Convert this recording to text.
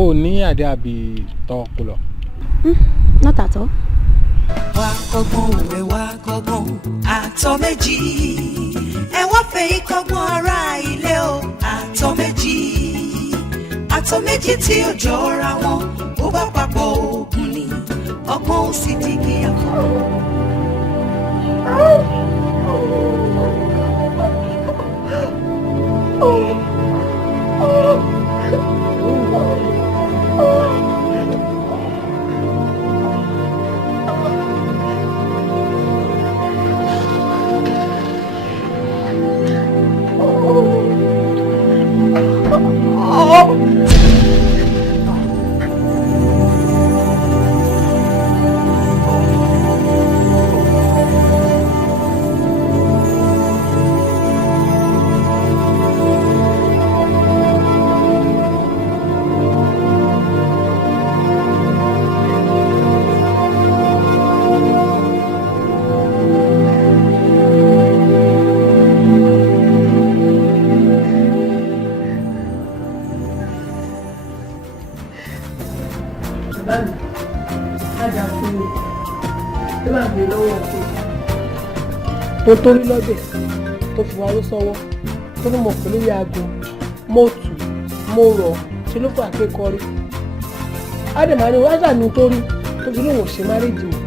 O ní àdé àbí tọkùlọ. Not at all. Wá kọ́gbọ́n òwe wá kọ́gbọ́n àtọ́ méjì ẹ wá fẹ́ kọ́gbọ́n ará ilé o àtọ́ méjì tí ó jọra wọn bó bá papọ̀ ogun ni ọgbọ́n ò sì di kíyàwó. tó torí lọ́dẹ̀ tó fi wá ló sọ́wọ́ tó ní mo pè lórí aago mo tù mo rọ̀ ṣe ló fà pé kọrí ádèmánì wájà ní torí tó fi lóun ò ṣe márèjì mọ́